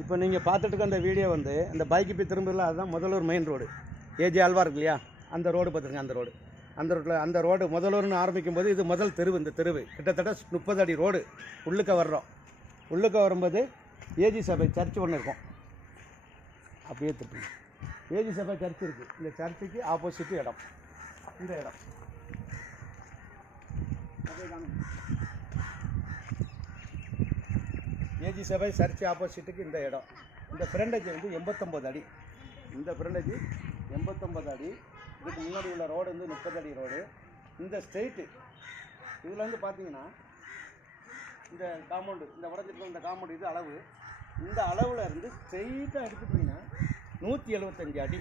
இப்போ நீங்கள் பார்த்துட்டு இருக்க அந்த வீடியோ வந்து இந்த பைக்கு போய் திரும்பல அதுதான் Mudalur main road AJ halwa இருக்கு இல்லையா? அந்த ரோடு பார்த்துருங்க அந்த ரோடு அந்த ரோட்டில் அந்த ரோடு முதலூர்னு ஆரம்பிக்கும் போது இது முதல் தெருவு இந்த தெருவு. கிட்டத்தட்ட முப்பது அடி ரோடு உள்ளுக்க வர்றோம். உள்ளுக்க வரும்போது ஏஜி சபை சர்ச் ஒன்று இருக்கும். அப்படியே திட்டு ஏஜி சபை சர்ச் இருக்குது இந்த சர்ச்சுக்கு ஆப்போசிட்டு இடம். இந்த இடம். அப்படியே சபை சர்ச் ஆப்போசிட்டுக்கு இந்த இடம். இந்த ஃப்ரண்டேஜ் வந்து எண்பத்தொம்பது அடி. இந்த ஃப்ரெண்டேஜ் எண்பத்தொம்பது அடி. இதுக்கு முன்னாடி உள்ள ரோடு வந்து முப்பது அடி ரோடு இந்த ஸ்ட்ரெயிட்டு இதில் வந்து பார்த்தீங்கன்னா இந்த காம்பவுண்டு இந்த உடஞ்சிருக்க இந்த காம்பவுண்டு இது அளவு. இந்த அளவில் இருந்து ஸ்ட்ரெயிட்டாக எடுத்துட்டிங்கன்னா நூற்றி எழுபத்தஞ்சு அடி.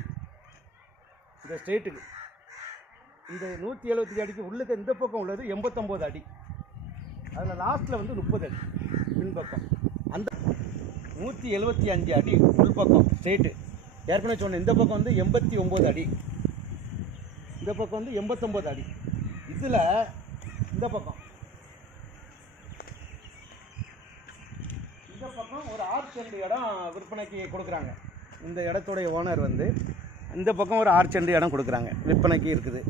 இந்த ஸ்ட்ரெயிட்டுக்கு இந்த நூற்றி எழுபத்தஞ்சி அடிக்கு உள்ளுக்கு இந்த பக்கம் உள்ளது எண்பத்தொம்போது அடி. அதில் லாஸ்ட்டில் வந்து முப்பது அடி. பின்பக்கம். நூற்றி எழுபத்தி அஞ்சு அடி உள்பக்கம் ஸ்ட்ரெயிட்டு ஏற்கனவே சொன்னேன் இந்த பக்கம் வந்து எண்பத்தி ஒம்பது அடி. இந்த பக்கம் வந்து எண்பத்தொம்போது அடி. இதில் இந்த பக்கம். இந்த பக்கம் ஒரு ஆறு செண்டு இடம் விற்பனைக்கு கொடுக்குறாங்க. இந்த இடத்துடைய ஓனர் வந்து இந்த பக்கம் ஒரு ஆர்ச் சென்ட் இடம் கொடுக்குறாங்க. விற்பனைக்கு இருக்குது.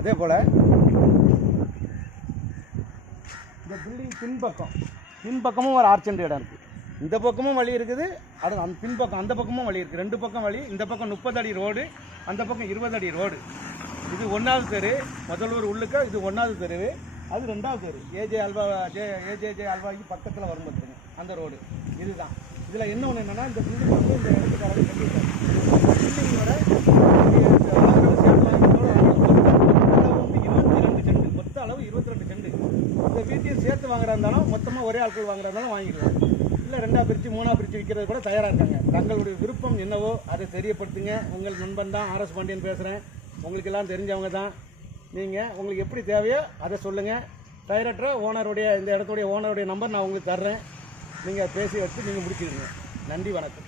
அதே போல் இந்த பில்டிங் பின்பக்கம். பின்பக்கமும் ஒரு ஆர்ச் சென்ட் இடம் இருக்குது இந்த பக்கமும் வழி இருக்குது. அது அந்த பின்பக்கம் அந்த பக்கமும் வழி இருக்குது ரெண்டு பக்கம் வழி இந்த பக்கம் முப்பது அடி ரோடு அந்த பக்கம் இருபது அடி ரோடு. இது ஒன்றாவது தெரு. முதல்வர் உள்ளுக்க இது ஒன்றாவது தெரு. அது ரெண்டாவது தெரு. ஏஜே அல்வா ஜே ஏஜேஜே அல்வாய்க்கு பக்கத்தில் வரும் பார்த்துருங்க அந்த ரோடு. இதுதான். இதில் என்ன ஒன்று என்னென்னா இந்த பில்டிங் வந்து இந்த இடத்துக்காரங்க கட்டியிருக்காங்க பில்டிங்கோட இருபத்தி ரெண்டு செண்டு மொத்த அளவு இருபத்தி ரெண்டு இந்த வீட்டையும் சேர்த்து வாங்குறா இருந்தாலும் மொத்தமாக ஒரே ஆட்கள் வாங்குறா இருந்தாலும் வாங்கிடுவாங்க இல்லை ரெண்டா பிரித்து மூணாக பிரித்து விற்கிறது கூட தயாராக இருக்காங்க. தங்களுடைய விருப்பம் என்னவோ அதை தெரியப்படுத்துங்க. உங்கள் நண்பன் தான் ஆர்எஸ் பாண்டியன் பேசுகிறேன் உங்களுக்கு எல்லாம் தெரிஞ்சவங்க தான். நீங்கள் உங்களுக்கு எப்படி தேவையோ அதை சொல்லுங்கள் டைரக்டராக ஓனருடைய இந்த இடத்துடைய ஓனருடைய நம்பர் நான் உங்களுக்கு தர்றேன். நீங்கள் பேசி வச்சு நீங்கள் முடிச்சிடுங்க. நன்றி வணக்கம்.